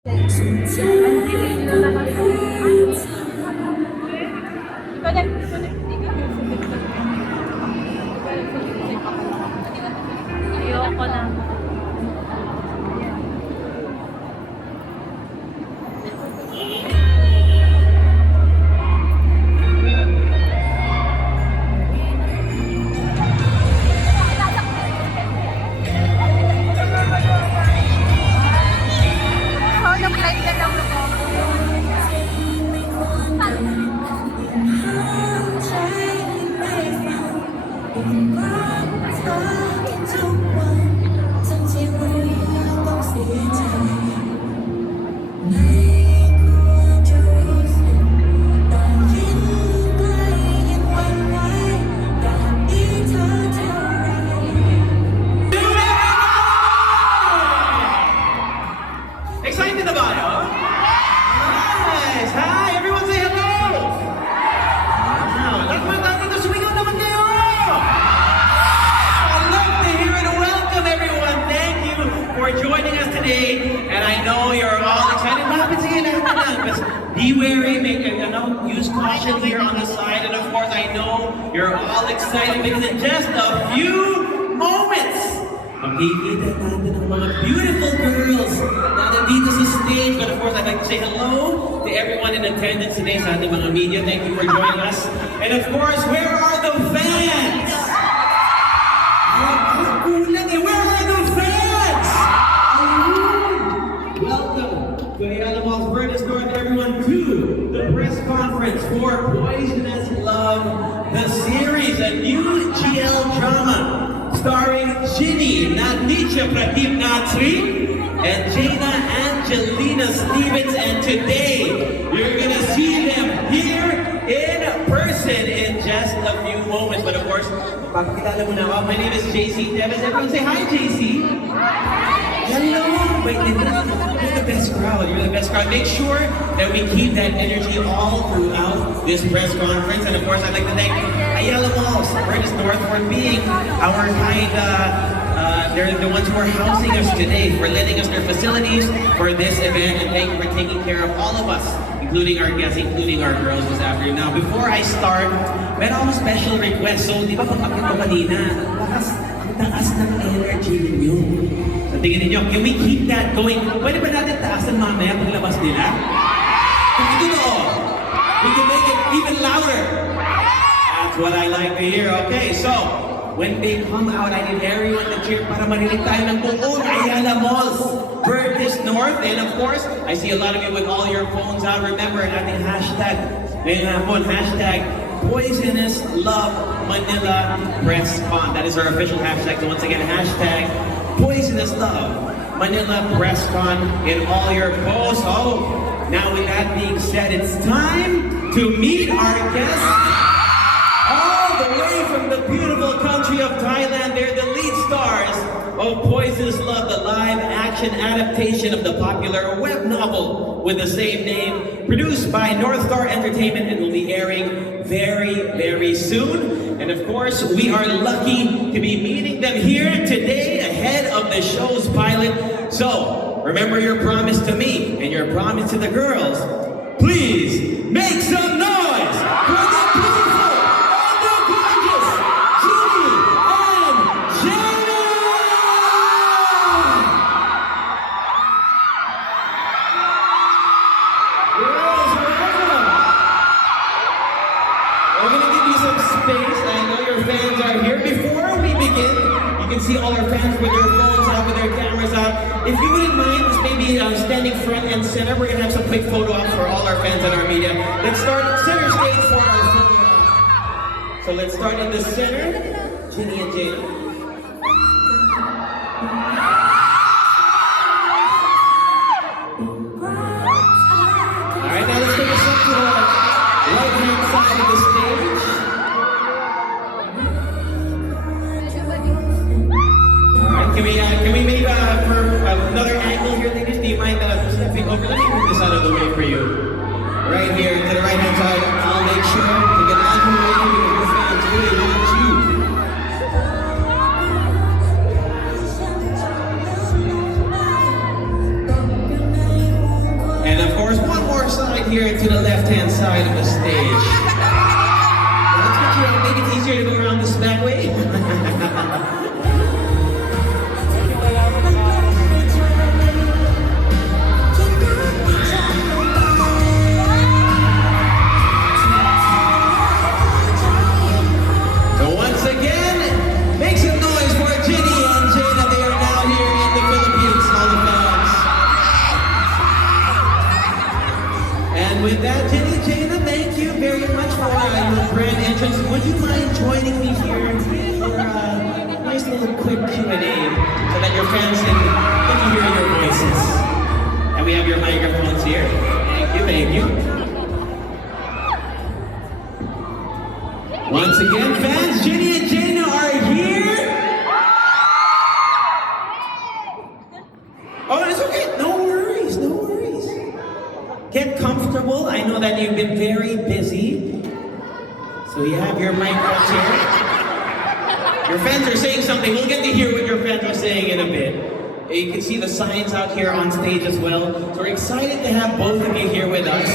Ayoko na. Excited na ba kayo? Nice! Hi! Everyone say hello! Wow! Lahat mga tao dito, sumigaw naman kayo! I'd love to hear it. Welcome everyone! Thank you for joining us today. And I know you're all excited. Sige, lahat na lang. But be wary, use caution here on the side. And of course, I know you're all excited because in just a few moments, makikita natin ang mga beautiful girls na nandito sa stage. But of course, I'd like to say hello to everyone in attendance today sa ating mga media. Thank you for joining us. And of course, where are the fans? Where are the fans? Welcome to Ayala Malls, Vertis North, everyone, to the press conference for Poisonous Love, the series, a new GL drama starring Ginny Natnicha Pratip Natri and Jaina Angelina Stevens. And today, you're gonna see them here in person in just a few moments. But of course, pakikilala muna ako. My name is JC Teves. Everyone say hi, JC. Hello. Wait, you're the best crowd. You're the best crowd. Make sure that we keep that energy all throughout this press conference. And of course, I'd like to thank Ayala Malls, Vertis North, for being our kind, they're the ones who are housing us today, for lending us their facilities for this event, and thank you for taking care of all of us, including our guests, including our girls this afternoon. Now, before I start, meron akong special request. So, di ba pag-akit ko kanina, ang taas ng energy ninyo. So, tingin ninyo, can we keep that going? Pwede ba natin taasan mamaya paglabas nila? Kung ito to, we can make it even louder. That's what I like to hear. Okay, so, when they come out, I need everyone to cheer para marinig tayo ng buong Ayala Malls, Vertis North. And of course, I see a lot of you with all your phones out. Remember, ating hashtag, ngayon hapon, hashtag Poisonous Love Manila Presscon. That is our official hashtag. So once again, hashtag Poisonous Love Manila Presscon in all your posts. Oh, now with that being said, it's time to meet our guests. All the way from the beautiful country of Thailand, they're the lead stars of Poisonous Love, the live-action adaptation of the popular web novel with the same name, produced by North Star Entertainment and will be airing very, very soon. And of course, we are lucky to be meeting them here today ahead of the show's pilot. So, remember your promise to me and your promise to the girls. Please make some noise for the beautiful and the gorgeous Ginny and Jaina! Girls, welcome! We're gonna give you some space. I know your fans are here. Before we begin, you can see all our fans with their phones out, with their cameras out. If you wouldn't mind, just maybe standing front and center, we're gonna have some quick photo ops for all our fans and our media. Let's start center stage for our photo op. So let's start in the center, Ginny and Jaina. All right, now let's take a step to the right-hand side of the stage. All right, can we maybe for another angle here, ladies? Do you mind stepping over? Let me move this out of the way for you. Right here to the right-hand side. I'll make sure to get out of the way because the fans really want you. here to the left-hand side of the stage. Let's get you, maybe it's easier to go around this back way. So once again, make some noise for Ginny and Jada. They are now here in the Philippines, all the fans. And with that, Ginny and Jada, thank you very much for your grand entrance. Would you mind joining me here for a nice little quick Q&A so that your fans can hear your voices? And we have your microphones here. Thank you, thank you. Once again, fans, Ginny and Jada are here. Oh, it's okay. No worries, no worries. Get comfortable. I know that you've been very busy. So you have your microphones here. Your fans are saying something. We'll get to hear what your fans are saying in a bit. You can see the signs out here on stage as well. So we're excited to have both of you here with us,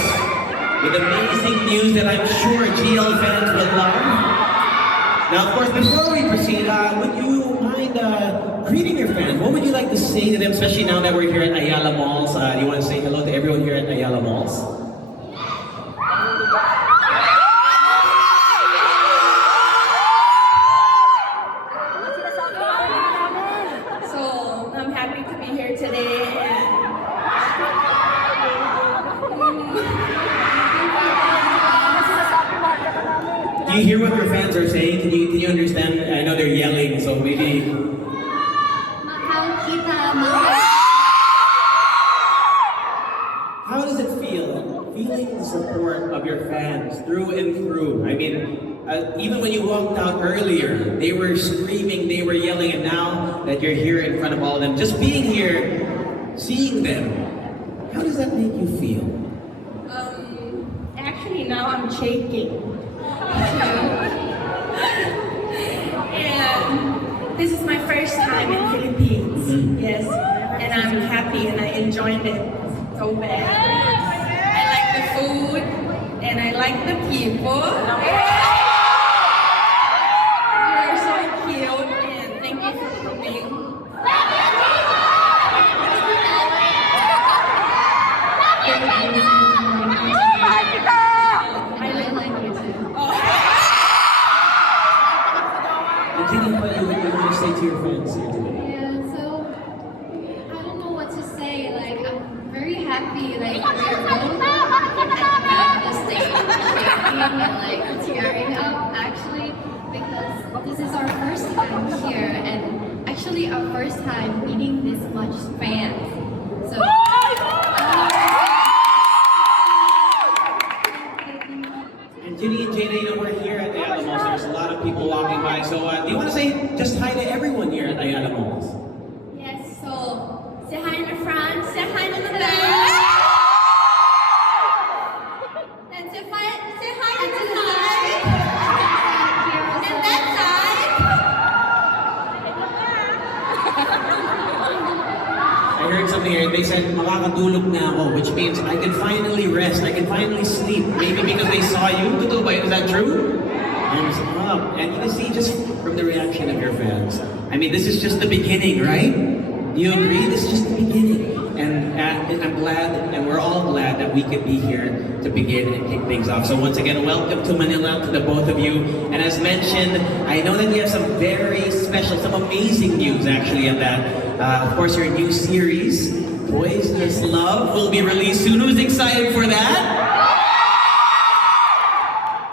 with amazing news that I'm sure GL fans will love. Now, of course, before we proceed, would you mind greeting your fans? What would you like to say to them, especially now that we're here at Ayala Malls? Do you want to say hello to everyone here at Ayala Malls? So, I'm happy to be here today and Do you hear what your fans are saying? Can you understand? I know they're yelling, so maybe. How does it feel? Feeling the support of your fans through and through. I mean, even when you walked out earlier, they were screaming, they were yelling, and now that you're here in front of all of them, just being here, seeing them, how does that make you feel? actually now I'm shaking. And this is my first time in Philippines. Yes, and I'm happy and I enjoyed it so bad. I like the food and I like the people. You're so cute and thank you for coming. What do you want to say to your friends here today? Yeah, so I don't know what to say. Like I'm very happy. Like we're both at the back of the stage, shaking and like tearing up. Actually, because this is our first time here, and actually our first time meeting this much fans. So. And Ginny and Jada, you know, we're here at Ayala Malls. There's a lot of people walking by. So do you want to say just hi to everyone here at Ayala Malls? Yes, so say hi in the front, say hi in the back. And say hi in the side. And that I heard something here. They said, makakatulog na ako, which means I can finally rest. I can finally sleep. Maybe because they saw you. Totoo ba yun? Is that true? Thumbs up. And you can see just from the reaction of your fans. I mean, this is just the beginning, right? Do you agree? This is just the beginning. And I'm glad, and we're all glad that we could be here to begin and kick things off. So once again, welcome to Manila to the both of you. And as mentioned, I know that we have some very special, some amazing news actually on that. Of course, your new series, Boys This Love, will be released soon. Who's excited for that?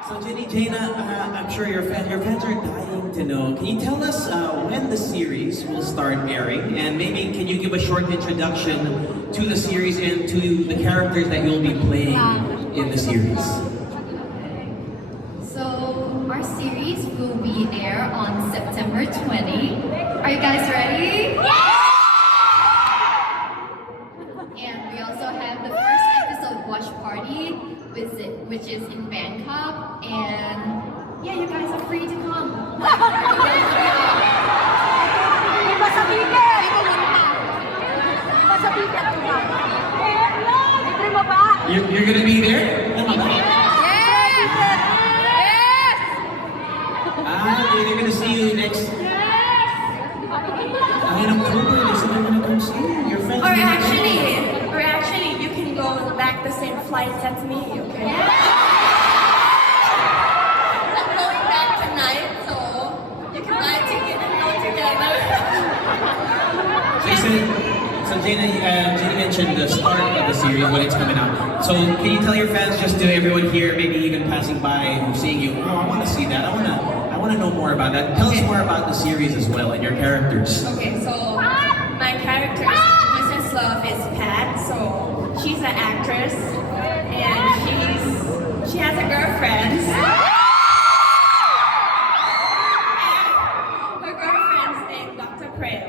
So Ginny, Jana, I'm sure your fans are dying to know. Can you tell us when the series will start airing? And maybe can you give a short introduction to the series and to the characters that you'll be playing in the series? So our series will be air on September 20. Are you guys ready? And we also have the first episode watch party, which is in Bangkok. And yeah, you guys are free to come. You're gonna be there? They're gonna see you next. In October, they said they're gonna come see you. Your friends. Or actually, you can go back the same flights as me, okay? I'm going back tonight, so you can buy a ticket and go together. So Jenny mentioned the start of the series when it's coming out. So can you tell your fans, just to everyone here, maybe even passing by who's seeing you, oh, I want to see that. I want to know more about that. Tell us more about the series as well and your characters. Okay, so my character, Mrs. Love, is Pat. So she's an actress, and she has a girlfriend. And her girlfriend's named Dr. Prem.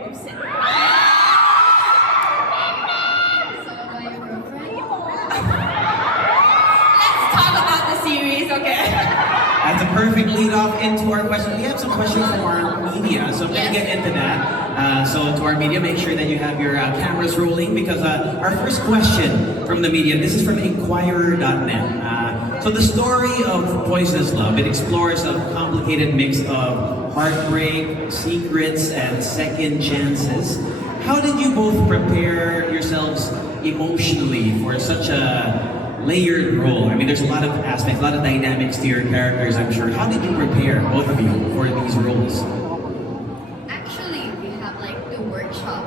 That's a perfect lead off into our question. We have some questions from our media, so I'm going to get into that. So to our media, make sure that you have your cameras rolling, because our first question from the media, this is from Inquirer.net. So the story of Poisonous Love, it explores a complicated mix of heartbreak, secrets, and second chances. How did you both prepare yourselves emotionally for such a layered role? I mean, there's a lot of aspects, a lot of dynamics to your characters, I'm sure. How did you prepare, both of you, for these roles? Actually, we have like the workshop.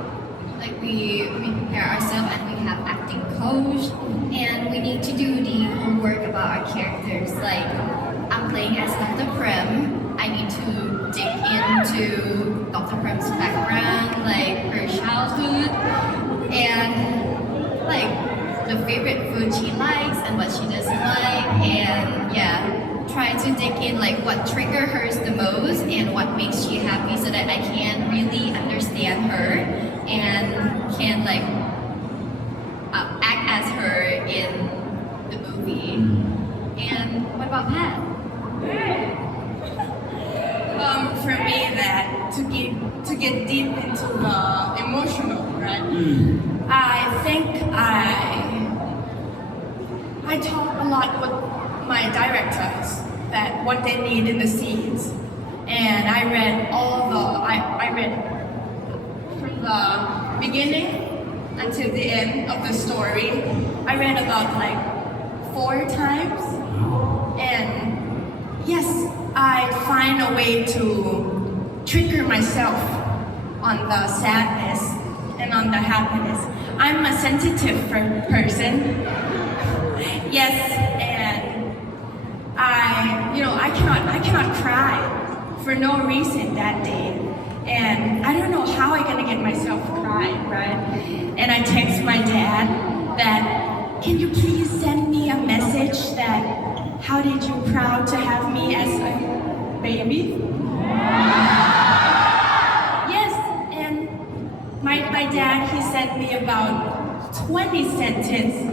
Like we prepare ourselves, and we have acting coach, and we need to do the homework about our characters. Like I'm playing as Dr. Prem. I need to dig into Dr. Prem's background, like her childhood, and like the favorite food she likes and what she doesn't like, and try to dig in like what triggers her the most and what makes she happy, so that I can really understand her and can like act as her in the movie. And what about Pat? For me, that to get deep into the emotional, right? I think I talk a lot with my directors that what they need in the scenes, and I read I read from the beginning until the end of the story. I read about like 4 times, and yes, I find a way to trigger myself on the sadness and on the happiness. I'm a sensitive person. Yes, and I cannot cry for no reason that day. And I don't know how I'm gonna get myself crying, right? And I text my dad that, can you please send me a message that, how did you proud to have me as a baby? Yes, and my dad, he sent me about 20 sentences.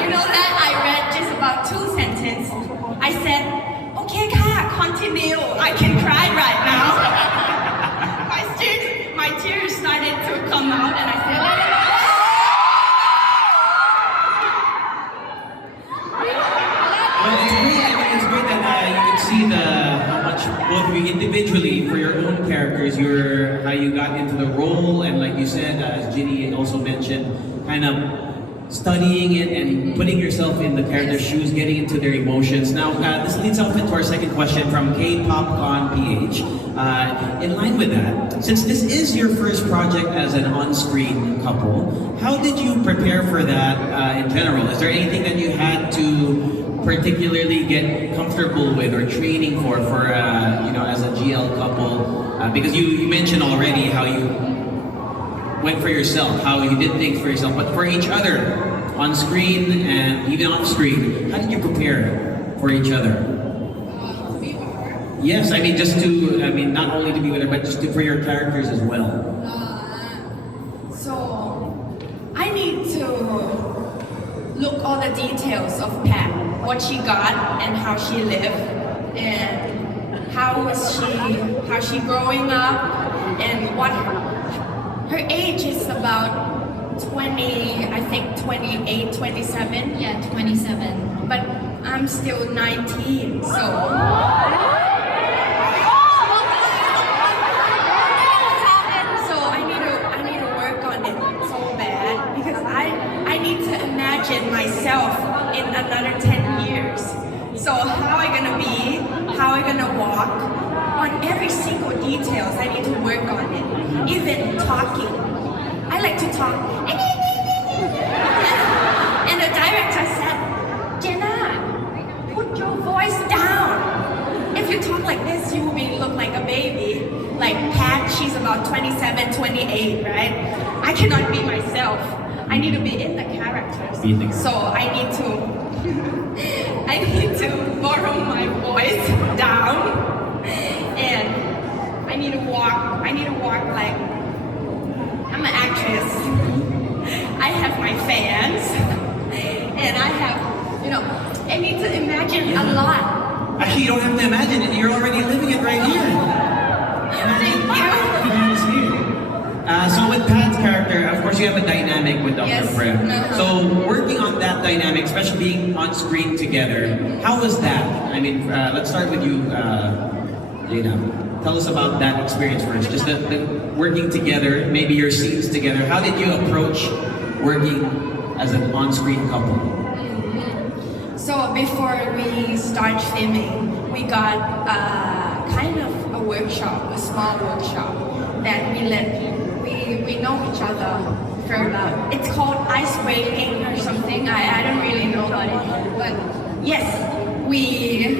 You know that I read just about 2 sentences. I said, okay, ka, continue. I can cry right now. My tears started to come out, and I said, well, it's great that you can see how much both of you individually, for your own characters, how you got into the role, and like you said, as Ginny also mentioned, kind of studying it and putting yourself in the character's shoes, getting into their emotions. Now, this leads off into our second question from K-Popcon PH. In line with that, since this is your first project as an on-screen couple, how did you prepare for that in general? Is there anything that you had to particularly get comfortable with or training for as a GL couple? Because you mentioned already how you went for yourself, how you did things for yourself, but for each other, on screen and even off screen, how did you prepare for each other? Yes, I mean not only to be with her, but just for your characters as well. So I need to look all the details of Pat, what she got and how she lived, and how she growing up, and what her age is about 20, I think 28, 27. Yeah, 27. But I'm still 19, so. So I need to work on it so bad because I need to imagine myself in another 10 years. So how I gonna be, how I gonna walk, on every single details I need to work on it. Even talking. I like to talk. And the director said, Jenna, put your voice down. If you talk like this, you will look like a baby. Like Pat, she's about 27, 28, right? I cannot be myself. I need to be in the characters. So I need to borrow my voice down. And I need to walk like I'm an actress. I have my fans. And I have, I need to imagine a lot. Actually, you don't have to imagine it. You're already living it right here. Thank you. So with Pat's character, of course, you have a dynamic with Dr. Yes. Prem. Uh-huh. So working on that dynamic, especially being on screen together, how was that? I mean, let's start with you, Jada. Tell us about that experience first. Just the working together, maybe your scenes together. How did you approach working as an on-screen couple? So before we start filming, we got kind of a workshop, a small workshop that we know each other from. It's called ice breaking or something. I don't really know about it, but yes, we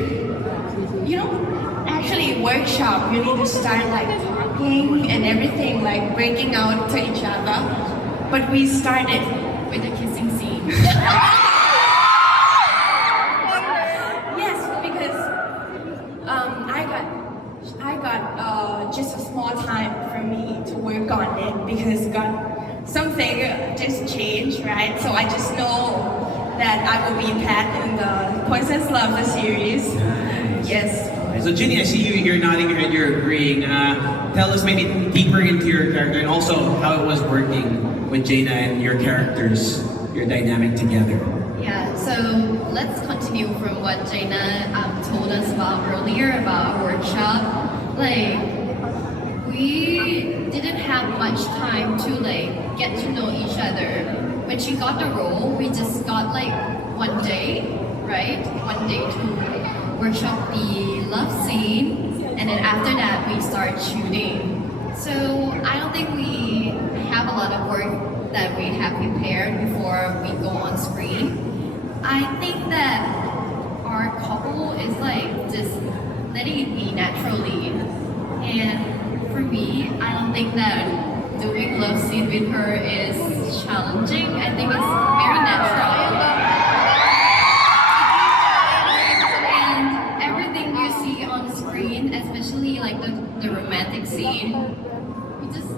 actually workshop. You need to start like talking and everything, like breaking out to each other. But we started with a kissing scene. Yes, because I got just a small time for me to work on it because something just changed, right? So I just know that I will be Pat in the Poisonous Love the series. Yes. So Ginny, I see you're nodding your head, you're agreeing. Tell us maybe deeper into your character and also how it was working with Jaina and your characters, your dynamic together. Yeah, so let's continue from what Jaina told us about earlier about our workshop. Like, we didn't have much time to like get to know each other. When she got the role, we just got like one day, right? One day to workshop the love scene, and then after that we start shooting. So I don't think we have a lot of work that we have prepared before we go on screen. I think that our couple is like just letting it be naturally. And for me, I don't think that doing love scene with her is challenging. I think it's very natural. And everything you see on the screen, especially like the romantic scene, we just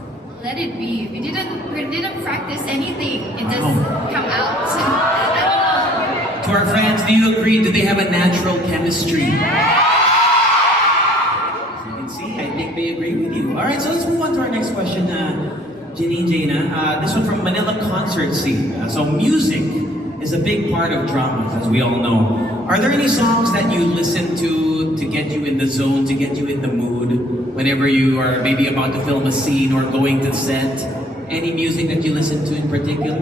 let it be. We didn't practice anything. It just come out. I don't know. To our fans, do you agree? Do they have a natural chemistry? As you can see, I think they agree with you. All right, so let's move on to our next question, Ginny, Jaina. This one from Manila concert scene. So music is a big part of dramas, as we all know. Are there any songs that you listen to get you in the zone, to get you in the mood, whenever you are maybe about to film a scene or going to set? Any music that you listen to in particular?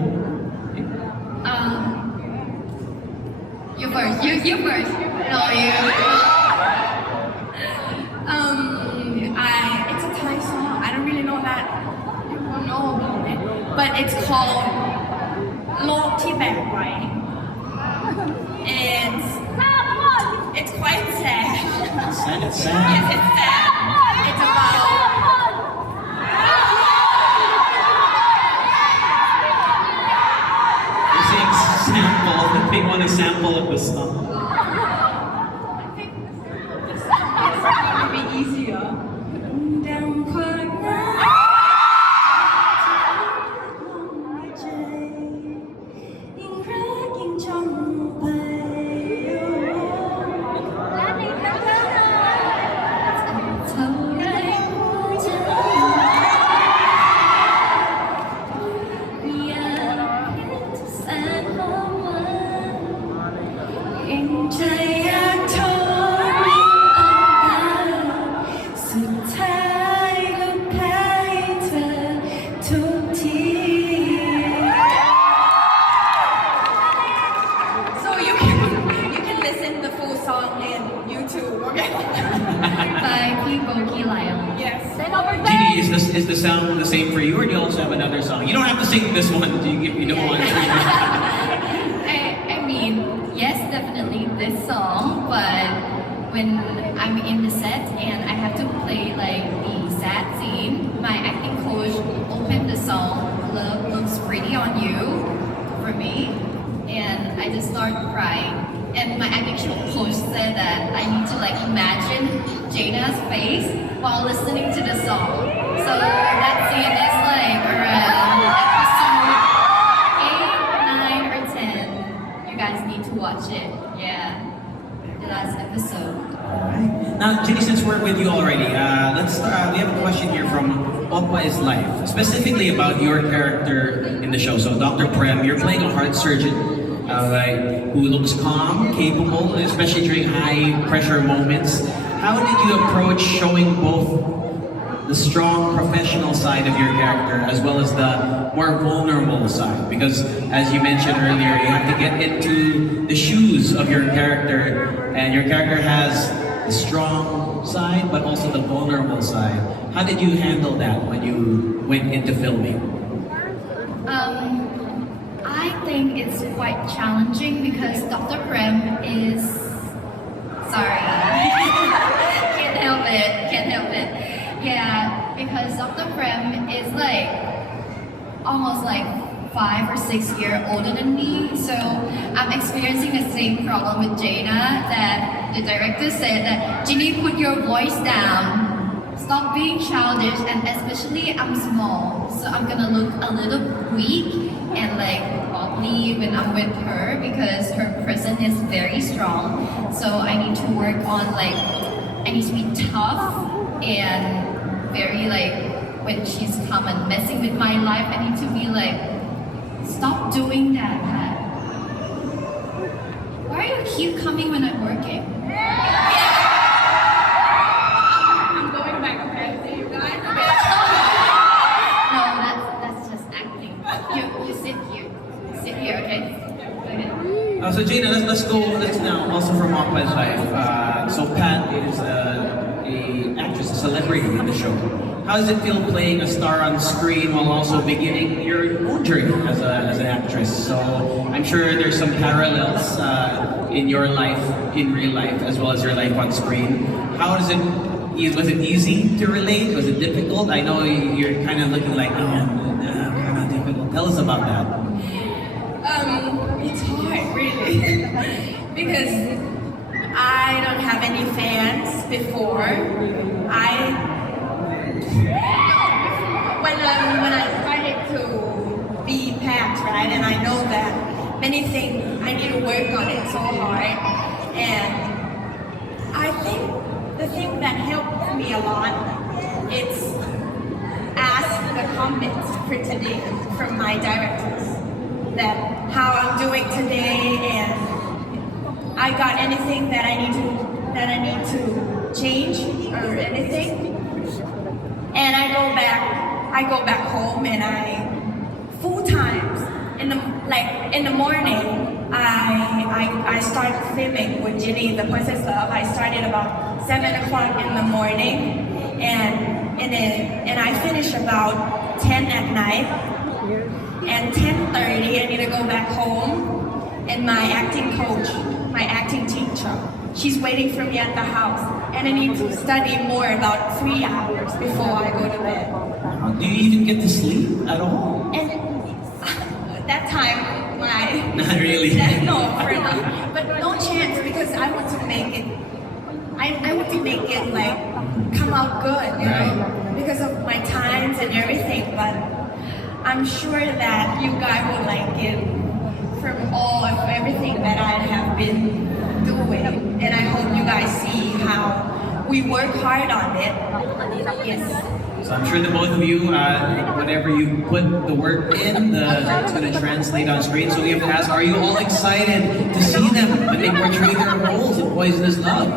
You first. You first. No, you. It's a Thai song. I don't really know that. You don't know about it, but it's called "Lok Ti Bak Wai." It's quite sad. It's sad. Yes, it's sad. It's about. You're saying sample. They want a sample of the song. I think this song is maybe easier. เองใจอยากทนสุดท้ายก็แพ้ให้เธอทุกที So you can listen the full song in YouTube, okay? by พี่โบกี้ไลออน Yes. Jeannie, is the sound the same for you, or do you also have another song? You don't have to sing this one if you don't want to. I mean, yes, definitely this song, but when I'm in the set and I have to play like the sad scene, my acting coach opened the song Love Looks Pretty on You for me, and I just start crying. And my acting coach said that I need to like imagine Jana's face while listening to the song. So that scene is like around episode 8, 9, or 10. You guys need to watch it. Yeah, the last episode. Alright. Now, Jeannie, since we're with you already, let's we have a question here from Oppa is Life, specifically about your character in the show. So, Dr. Prem, you're playing a heart surgeon, who looks calm, capable, especially during high-pressure moments. How did you approach showing both the strong professional side of your character as well as the more vulnerable side? Because, as you mentioned earlier, you have to get into the shoes of your character, and your character has the strong side but also the vulnerable side. How did you handle that when you went into filming? I think it's quite challenging because Dr. Prem is sorry. Can't help it. Yeah, because Dr. Prem is like almost like 5 or 6 years older than me. So I'm experiencing the same problem with Jana that the director said that Jeannie, put your voice down. Stop being childish, and especially I'm small, so I'm gonna look a little weak and like wobbly when I'm with her because her presence is very strong. So I need to work on like I need to be tough and very like when she's come and messing with my life, I need to be like stop doing that. Why are you keep coming when I'm working? I'm going back, okay? See you guys. No, that's just acting. You sit here, okay? Okay. So Jana, let's now also from Oppa's Life. So Pat is a actress, a celebrity in the show. How does it feel playing a star on screen while also beginning your own journey as an actress? So I'm sure there's some parallels in your life, in real life, as well as your life on screen. How does it? Was it easy to relate? Was it difficult? I know you're kind of looking like, kind of difficult. Tell us about that. It's hard, really, because I don't have any fans before. When I started to be Pat, right, and I know that many things I need to work on it so hard, and I think the thing that helped me a lot is ask the comments for today from my directors that how I'm doing today and I got anything that I need to change or anything. And I go back home and I full times in the morning I start filming with Ginny, the Princess Love. I started about 7 o'clock in the morning and I finish about 10 at night. And 10:30 I need to go back home and my acting coach, my acting teacher, she's waiting for me at the house and I need to study more about 3 hours before I go to bed. Do you even get to sleep at all? And that time Not really. no, but no chance because I want to make it I want to make it like come out good, you know, because of my times and everything, but I'm sure that you guys will like it from all of everything that I have been doing, and I hope you guys see how we work hard on it. Yes. So So I'm sure the both of you, whenever you put the work in, it's going to translate on screen. So we have to ask, are you all excited to see them when they portray their roles in Poisonous Love?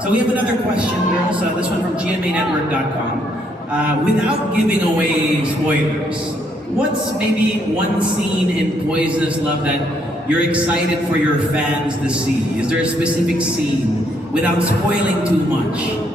So we have another question, girls. This one from GMAnetwork.com. Without giving away spoilers, what's maybe one scene in Poisonous Love that you're excited for your fans to see? Is there a specific scene without spoiling too much?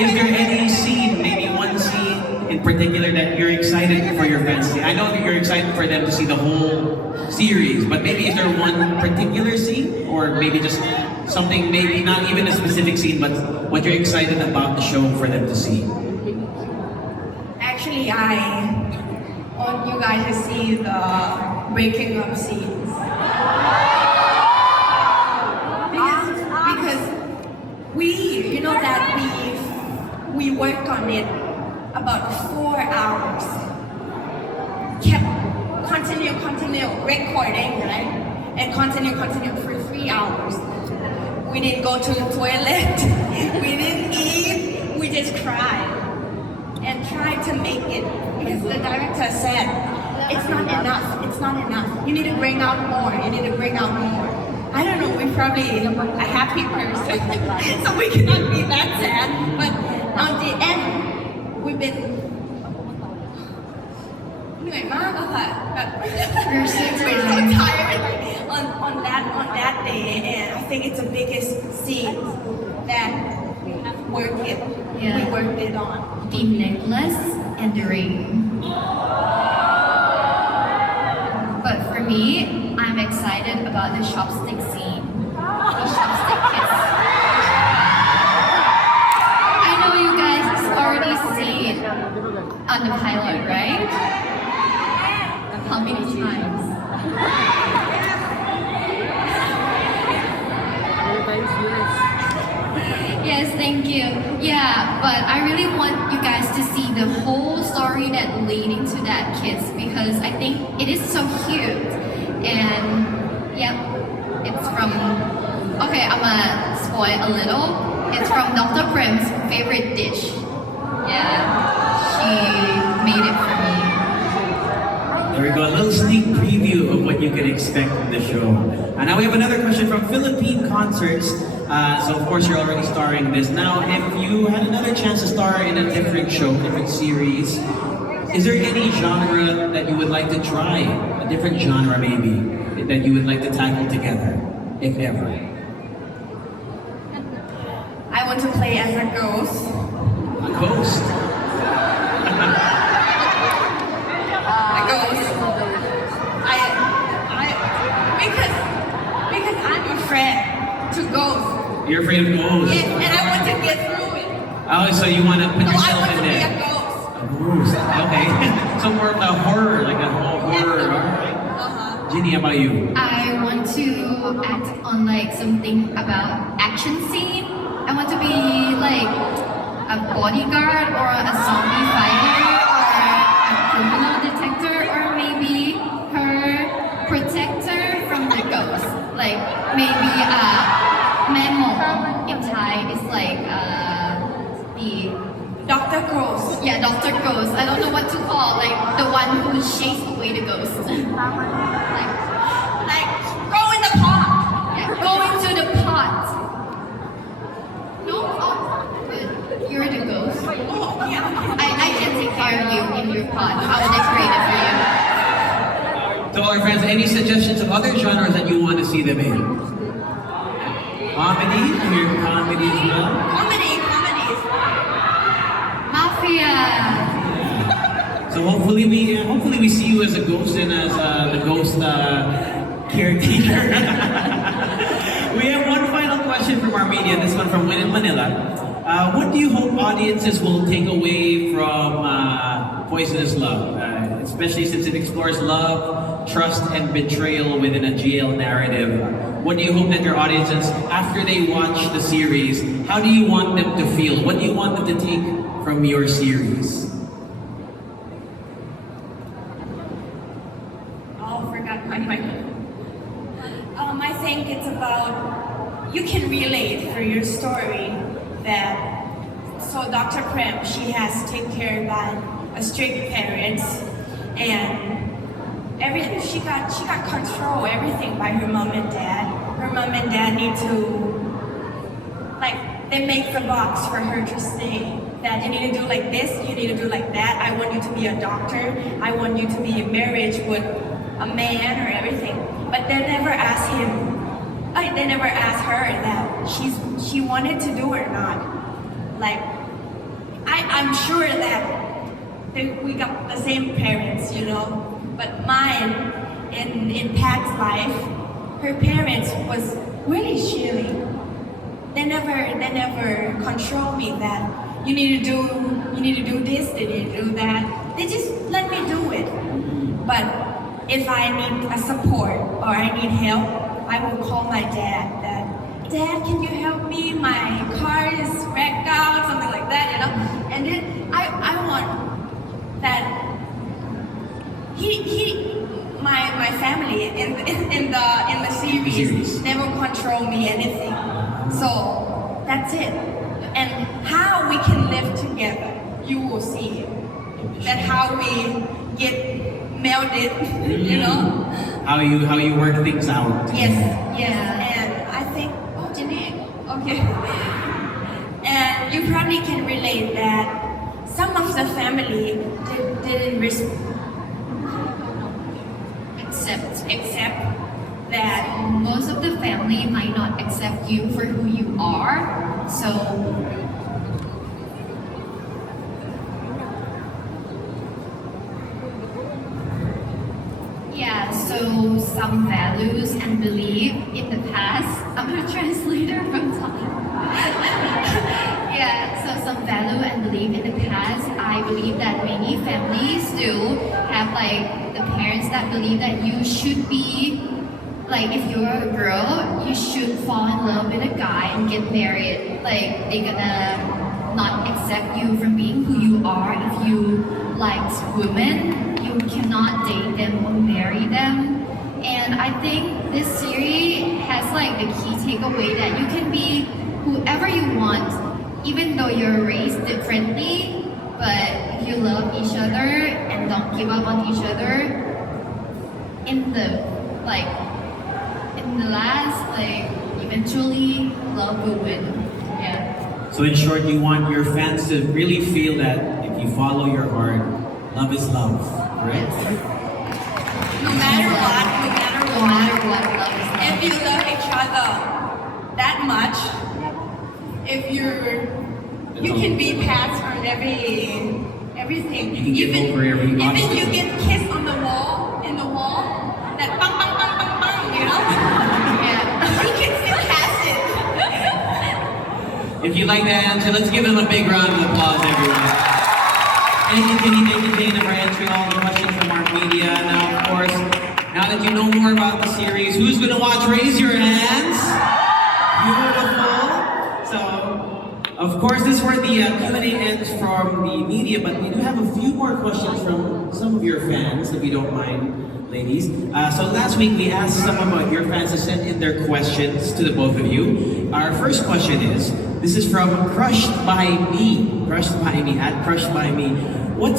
Is there any scene, maybe one scene in particular that you're excited for your fans to see? I know that you're excited for them to see the whole series, but maybe is there one particular scene? Or maybe just something, maybe not even a specific scene, but what you're excited about the show for them to see? Actually, I want you guys to see the breaking up scenes. Because you know that we worked on it about 4 hours. Kept continue recording, right? And continue for 3 hours. We didn't go to the toilet. We didn't eat. We just cried and tried to make it because the director said it's not enough. It's not enough. You need to bring out more. You need to bring out more. I don't know. We're probably a happy person, so we cannot be that sad. But on the end, we've been. We're so tired on that day, and I think it's the biggest scene that we worked it on. The necklace and the ring. But for me, I'm excited about the chopstick scene. The chopstick kiss. I know you guys already seen on the pilot, right? How many times? Yes, thank you. Yeah, but I really want you guys to see the whole story that lead into that kiss because I think it is so cute. And yep, it's from, okay, I'm gonna spoil a little. It's from Dr. Prim's favorite dish. Yeah, she made it for me. There we go, a little sneak preview of what you can expect from the show. And now we have another question from Philippine Concerts. So of course you're already starring in this. Now, if you had another chance to star in a different show, different series, is there any genre that you would like to try? A different genre maybe, that you would like to tackle together, if ever? I want to play as a ghost. A ghost? A ghost. Because I'm afraid to ghosts. You're afraid of ghosts? Yes, and I want to get through it. Oh, so you want to put yourself in there? I want to be a ghost. A ghost, okay. So more of the horror, like a whole horror, alright. Ginny, how about you? I want to act on like something about action scene. I want to be like a bodyguard or a zombie fighter or a criminal detector or maybe her protector from the ghost. Like maybe Memo in Thai is like the Dr. Ghost. yeah, Dr. Ghost. I don't know what to call, like the one who chased away the ghost. Like, go in the pot. Yeah, go into the pot. No, you're the ghost. Oh, yeah. I can take care of you in your pot. I will decorate it for To all our friends, any suggestions of other genres that you want to see them in? Comedy? Your comedy as well? Comedies. you. Mafia. So hopefully we see you as a ghost and as the ghost caretaker. We have one final question from our media, this one from Win in Manila. What do you hope audiences will take away from Poisonous Love? It's especially since it explores love, trust, and betrayal within a GL narrative. What do you hope that your audiences, after they watch the series, how do you want them to feel? What do you want them to take from your series? Oh, forgot my mic. I think it's about you can relate through your story that so Dr. Prem, she has taken care by a strict parents and everything she got control everything by her mom and dad. Her mom and dad need to like they make the box for her to stay. That you need to do like this, you need to do like that. I want you to be a doctor. I want you to be in marriage with a man or everything. But they never ask him. They never ask her that she wanted to do or not. Like I'm sure that we got the same parents, you know. But mine in Pat's life, her parents was really chilly. They never control me that you need to do this, they need to do that. They just let me do it. But if I need a support or I need help, I will call my dad. Dad, can you help me? My car is wrecked out, something like that, you know. And then I want that. My family in the series never control me anything. So that's it. And how we can live together, you will see it. That how we get melded, you know. How you work things out. Yes. And I think, oh, Jeanette, okay. And you probably can relate that some of the family didn't accept that Most of the family might not accept you for who you are. So yeah, so some values and belief in the past. I'm a translator from yeah, so some value and belief in the past. I believe that many families still have like the parents that believe that you should be like if you're a girl, you should fall in love with a guy and get married. Like they're gonna not accept you from being who you are. If you like women, you cannot date them or marry them. And I think this series has like the key takeaway that you can be whoever you want, even though you're raised differently. But if you love each other and don't give up on each other, in the last, eventually love will win. Yeah. So in short, you want your fans to really feel that if you follow your heart, love is love, right? no matter what, No matter what, love is love. if you love each other that much, if you can be past on everything. You can get over every even obstacle. you get kissed on the wall, that bang bang bang bang bang, you know? Yeah. You can still pass it. If you like that answer, let's give him a big round of applause, everyone. Thank you, Kitty. Thank you, Jane, for answering all the questions from our media. Now, of course, now that you know more about the series, who's going to watch? Raise your hands. Beautiful. So, of course, this is where the Q&A ends from the media, but we do have a few more questions from some of your fans, if you don't mind, ladies. So last week, we asked some of your fans to send in their questions to the both of you. Our first question is, this is from Crushed by Me, at Crushed by Me. What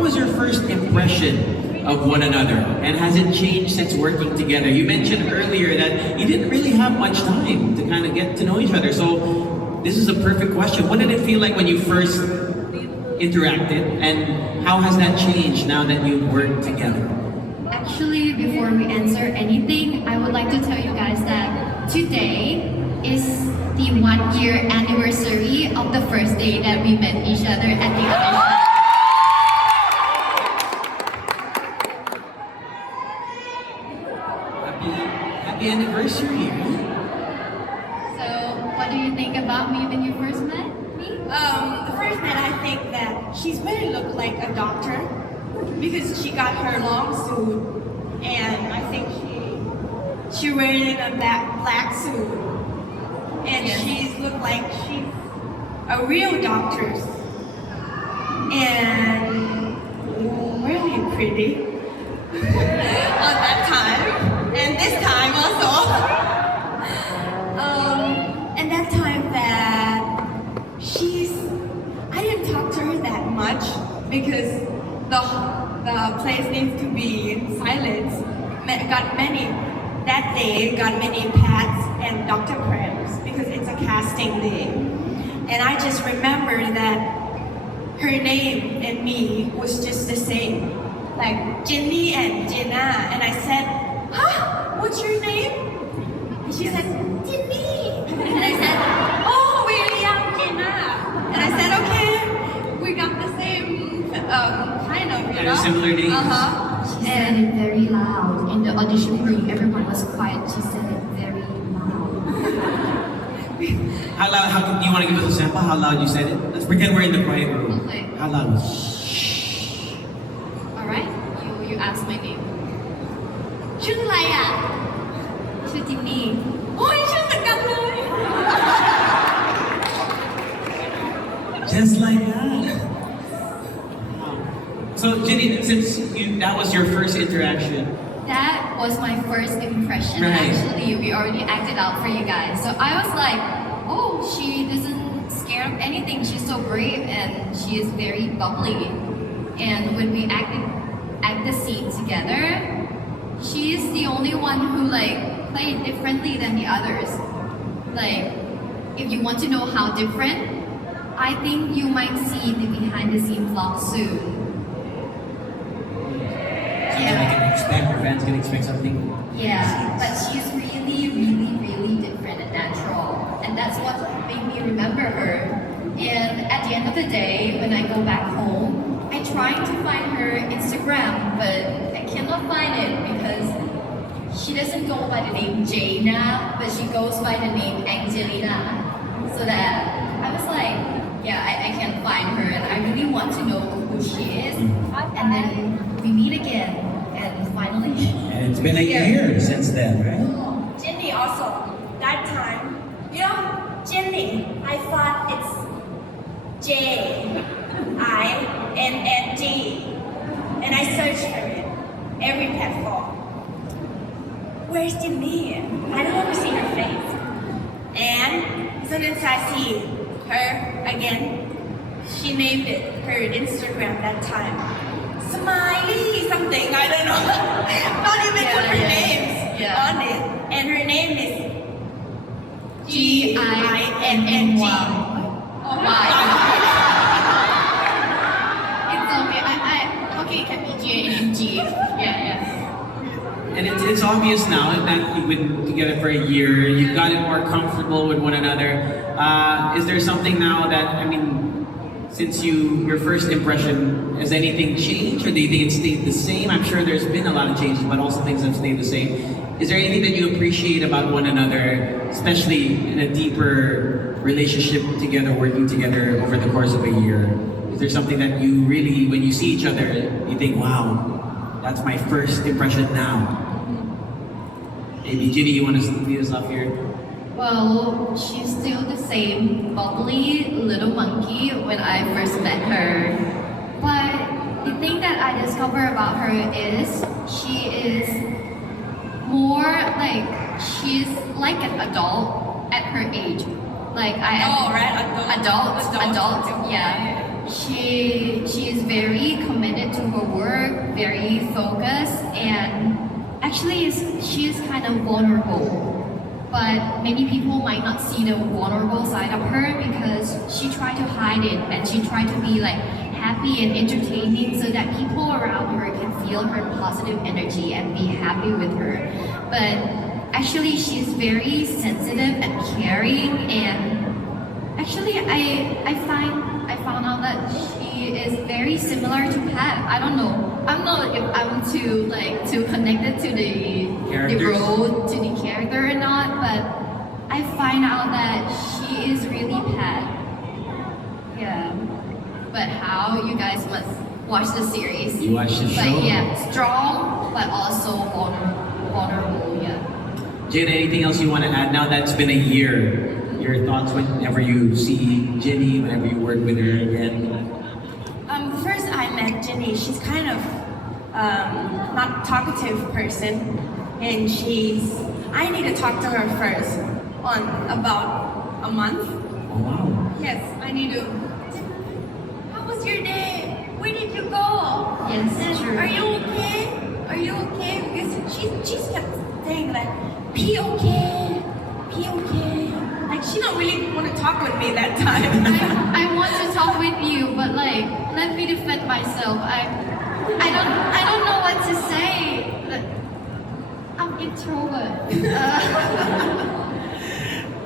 was your first impression of one another? And has it changed since working together? You mentioned earlier that you didn't really have much time to kind of get to know each other. So this is a perfect question. What did it feel like when you first interacted? And how has that changed now that you work together? Actually, before we answer anything, I would like to tell you guys that today is the 1-year anniversary of the first day that we met each other at the audition. Happy anniversary. So, what do you think about me when you first met me? The first night I think that she's really looked like a doctor. because she got her long suit, and I think she wearing a black suit, and she looked like she's a real doctor, and really pretty at that time, and this time also. And that time that I didn't talk to her that much because the place needs to be in silence. That day got many pats and doctor prayers because it's a casting day. And I just remember that her name and me was just the same, like Jenny and Jenna. And I said, huh, what's your name? And she said, Jenny. And I said, oh, William, Jenna. And I said, okay, we got the same kind of, you know? Similar names. She said it very loud. In the audition room, everyone was quiet. She said it very loud. How loud? Do you want to give us a sample? How loud you said it? Let's pretend we're in the quiet room. Okay. How loud was it? Alright, you ask my name. ชื่ออะไรอ่ะ ชื่อจินนี่ โอ้ยชื่อเหมือนกันเลย Just like that. So Jenny, since that was your first interaction, That was my first impression. Right. Actually, we already acted out for you guys. So I was like, oh, she doesn't scare of anything. She's so brave and she is very bubbly. And when we act the scene together, she is the only one who like played differently than the others. Like, if you want to know how different, I think you might see the behind the scenes vlog soon. your fans can expect something. Yeah, but she's really, really, really different and natural. And that's what made me remember her. And at the end of the day, when I go back home, I try to find her Instagram, but I cannot find it because she doesn't go by the name Jaina, but she goes by the name Angelina. So that I was like, yeah, I can't find her and I really want to know who she is. And then we meet again and finally. And it's been a year since then, right? Jenny also, that time, you know, Jenny, I thought it's J-I-N-N-G. And I searched for it, every platform. Where's Jenny? I don't want to see her face. And as soon as I see her again, she named it, her Instagram that time. Smiley something, I don't know. Not even put her names on it. And her name is G-I-N-N-G. Oh my. It's okay. Okay, it can be J and G. Yeah. And it's obvious now that you've been together for a year, you've gotten more comfortable with one another. Is there something now that, I mean, since your first impression, has anything changed or do you think it stayed the same? I'm sure there's been a lot of changes, but also things have stayed the same. Is there anything that you appreciate about one another, especially in a deeper relationship together, working together over the course of a year? Is there something that you really, when you see each other, you think, wow, that's my first impression now? Maybe Ginny, you want to lead us off here? Well, she's still the same bubbly little monkey when I first met her. But the thing that I discovered about her is she is more like, she's like an adult at her age. Like adult, yeah. She is very committed to her work, very focused, and actually she is kind of vulnerable. But many people might not see the vulnerable side of her because she tried to hide it and she tried to be like happy and entertaining so that people around her can feel her positive energy and be happy with her. But actually she's very sensitive and caring, and actually I found out that she is very similar to Pat. I don't know. I'm not if I'm too connected to the role, to the character or not, but I find out that she is really Pat. Yeah. But how you guys must watch the series. You watched the show? But yeah, strong, but also vulnerable, yeah. Jada, anything else you want to add? Now that's been a year. Your thoughts whenever you see Ginny, whenever you work with her again? First I met Jenny, she's kind of not talkative person, and I need to talk to her first on about a month. Oh, wow. Yes, I need to. How was your day? Where did you go? Yes, And true. are you okay? Are you okay? Because she's kept saying like, "P okay, P okay." Like she don't really want to talk with me that time. I want to talk with you, but like, let me defend myself. I don't know what to say. But I'm introvert.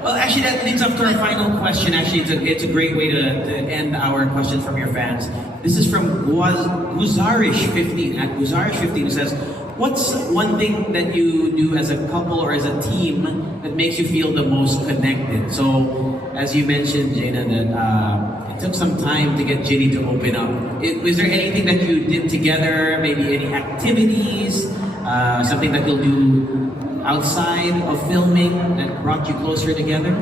Well, actually, that leads up to our final question. Actually, it's a great way to end our questions from your fans. This is from Guzarish15. At Guzarish15, it says, what's one thing that you do as a couple or as a team that makes you feel the most connected? So, as you mentioned, Jada, that it took some time to get Ginny to open up. Was there anything that you did together? Maybe any activities? Something that you'll do outside of filming that brought you closer together?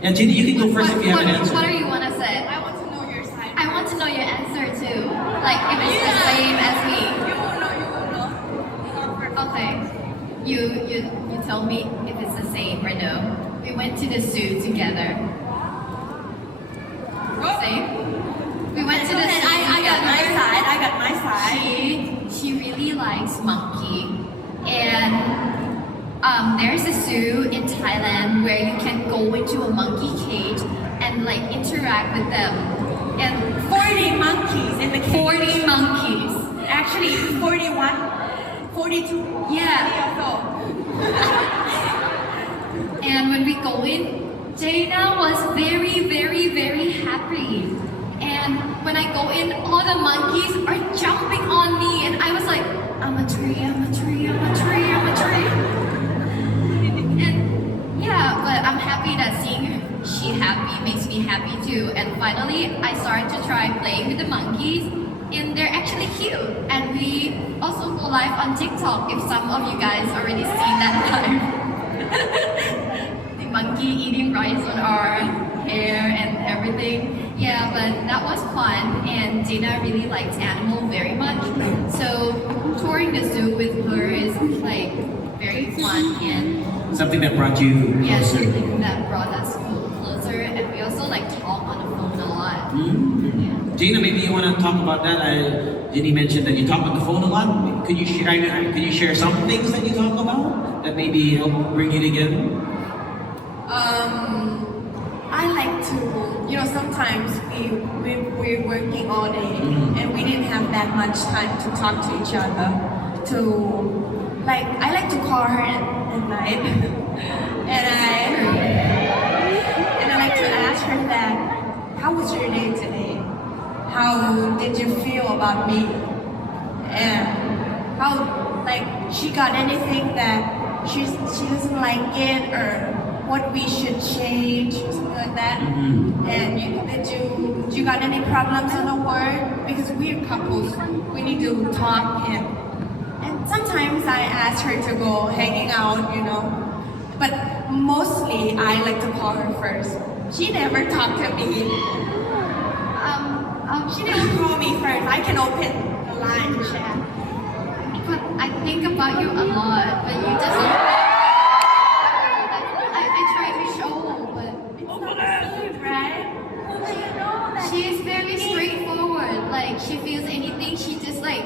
Yeah, Ginny, you can go first if you have an answer. What do you want to say? I want to know your side. I want to know your answer too. Like if it's the same as me. You won't know. You won't know. Okay. You tell me if it's the same or no. We went to the zoo together. Same? We went to the zoo I got my together. side. I got my side. She really likes monkey, and there's a zoo in Thailand where you can go into a monkey cage and like interact with them. And 40 monkeys in the cage. 40 monkeys. Actually, 41, 42. Yeah. years old. And when we go in, Jaina was very, very, very happy. And when I go in, all the monkeys are jumping on me, and I was like, I'm a tree, I'm a tree, I'm a tree, I'm a tree. And yeah, but I'm happy that seeing she happy makes me happy too. And finally, I started to try playing with the monkeys, and they're actually cute. And we also go live on TikTok if some of you guys already seen that live. The monkey eating rice on our hair and everything. Yeah, but that was fun, and Dana really likes animals very much. So touring the zoo with her is like very fun, and Something that brought you yeah, closer. something that brought us closer. And we also like talk on the phone a lot. Mm-hmm. Gina, maybe you want to talk about that. Ginny mentioned that you talk on the phone a lot. Could you share some things that you talk about that maybe help bring you together? I like to, sometimes we're working all day and we didn't have that much time to talk to each other. I like to call her at night and I like to ask her that, how was your day today? How did you feel about me? And how, she got anything that she doesn't like it, or what we should change, or something like that. Mm-hmm. And did you got any problems in the work? Because we're couples, we need to talk, and sometimes I ask her to go hanging out, but mostly I like to call her first. She never talked to me. She never called me first. I can open the line chat. But I think about you a lot, but you just I try to show, but It's not good, right? Well, you know that she is very straightforward. Like she feels anything, she just say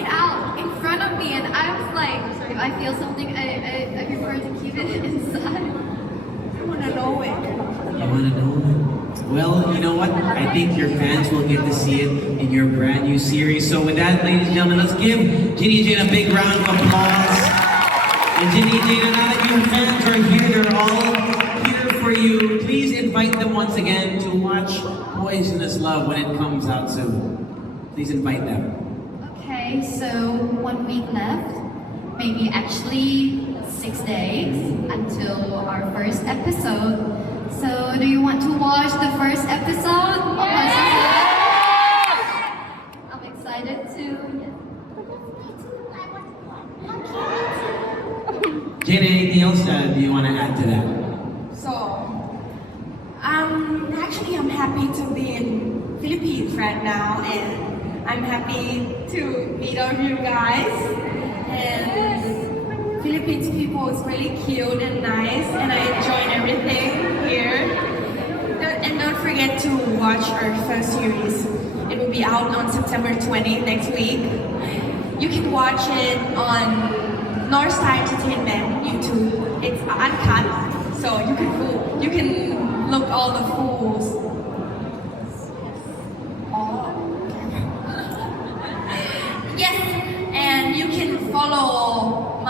it out in front of me, and I was like, if I feel something, I prefer to keep it inside. I want to know it. You want to know it? Well, you know what? I think your fans will get to see it in your brand new series. So with that, ladies and gentlemen, let's give Ginny and Jane a big round of applause. And Ginny and Jane, now that your fans are here, they're all here for you. Please invite them once again to watch Poisonous Love when it comes out soon. Please invite them. Okay, so 1 week left, maybe actually 6 days until our first episode. So do you want to watch the first episode? happy to be in Philippines right now, and I'm happy to meet all of you guys. And Philippines people is really cute and nice, and I enjoyed everything here. And don't forget to watch our first series. It will be out on September 20 next week. You can watch it on North Star Entertainment YouTube. It's uncut, so you can look all the fools. Yes, and you can follow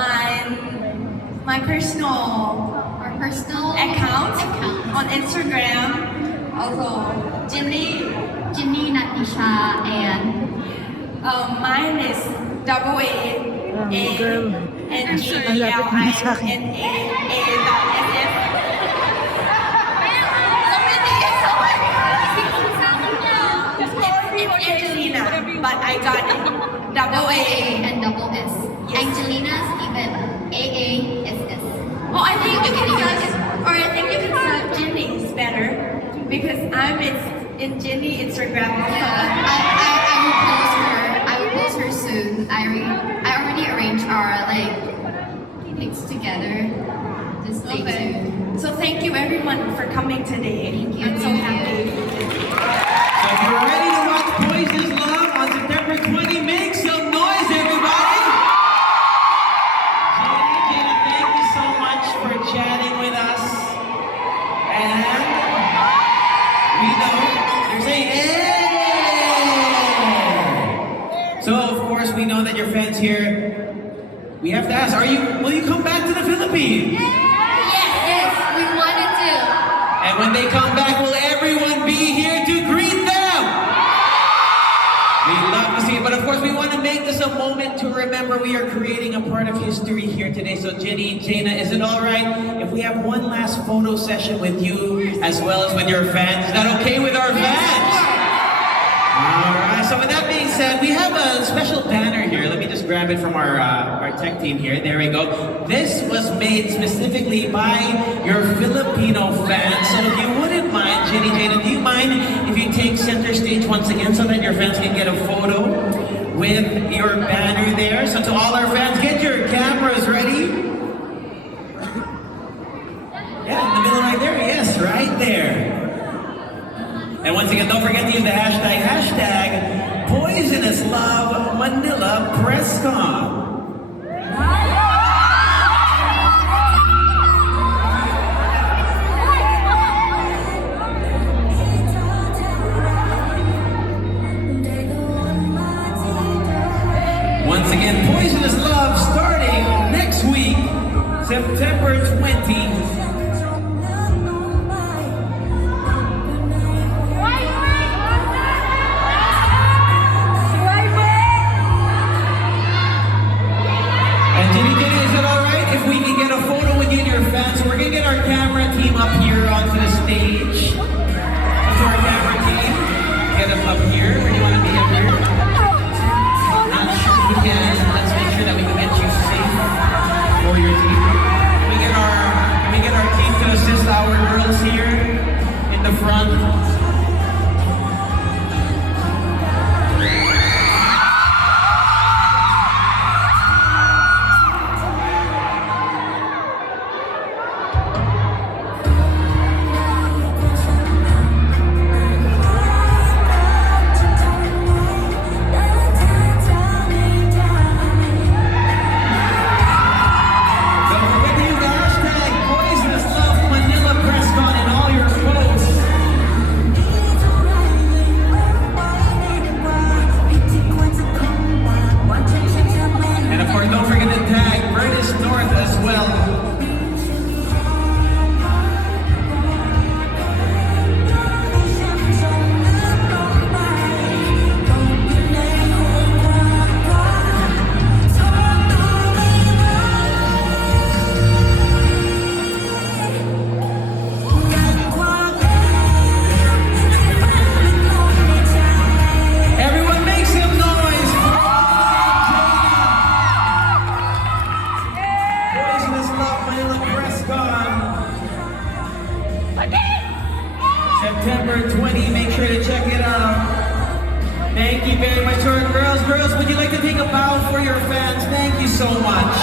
my personal Our personal account on Instagram. Also, Ginny. Ginny, Natisha, and Mine is double A N G E L I N A dot S F. It's Angelina, but I got it double A. and double S. Yes. Angelina's even AASS. Oh, I think you can search, or I think you can search Ginny's better because I'm in Ginny Instagram also. I will post her soon. I already arranged our things together. Just stay tuned. So thank you everyone for coming today. Thank you. I'm so happy. So if you're ready to watch Poison's Love on September 20, make some noise, everybody! Gina, thank you so much for chatting with us. And we know you're saying, hey! So of course we know that your fans here. We have to ask, will you come back to the Philippines? Yes, we wanted to. And when they come back, will everyone be here to greet them? We love to see it, but of course we want to make this a moment to remember we are creating a part of history here today. So Ginny, Jaina, is it all right if we have one last photo session with you as well as with your fans? Is that okay with our fans? Alright, so with that being said, we have a special banner here. Let me just grab it from our tech team here. There we go. This was made specifically by your Filipino fans. So if you wouldn't mind, Ginny, Jaina, do you mind if you take center stage once again so that your fans can get a photo with your banner there? So to all our fans, get your cameras ready. Yeah, in the middle right there. Yes, right there. And once again, don't forget to use the hashtag Poisonous Love Manila Presscon. Once again, Poisonous Love starting next week, September 20th. We're gonna get our camera team up here onto the stage. So our camera team, get them up here. Where do you want to be up here? Not sure we can. Let's make sure that we can get you safe for your team. We get our Thank you very much to our girls. Girls, would you like to take a bow for your fans? Thank you so much.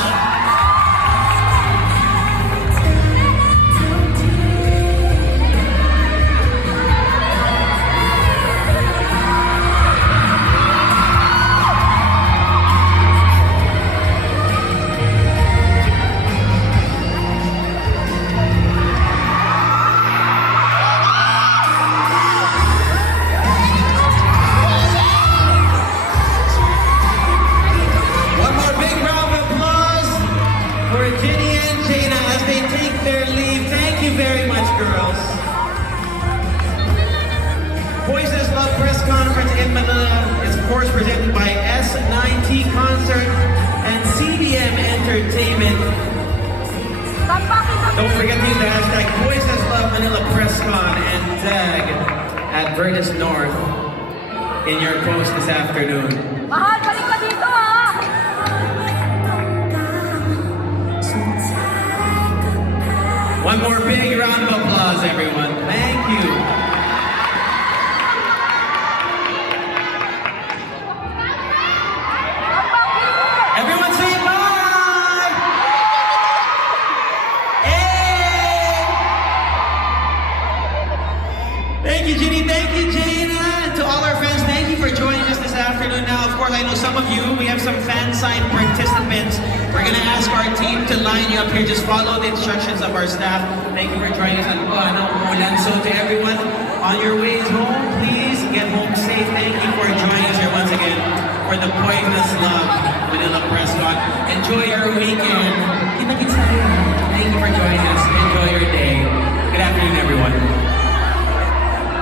One more big round of applause for Ginny and Jaina as they take their leave. Thank you very much, girls. Voices Love Press Conference in Manila is of course presented by S9T Concert and CBM Entertainment. Don't forget to use the hashtag Voices Love Manila Presscon and tag at Vertis North in your post this afternoon. Mahal, balik ka dito ha! One more big round of applause, everyone. Thank you. Everyone say bye! Hey! Thank you, Ginny. Thank you, Jaina. And to all our fans, thank you for joining us this afternoon. Now, of course, I know some of you, we have some fan sign participants. We're going to ask our team to line you up here. Just follow the instructions of our staff. Thank you for joining us. And so to everyone, on your ways home, please get home safe. Thank you for joining us here once again for the Poisonous Love Manila Presscon. Enjoy your weekend. Kita-kits tayo. Thank you for joining us. Enjoy your day. Good afternoon, everyone.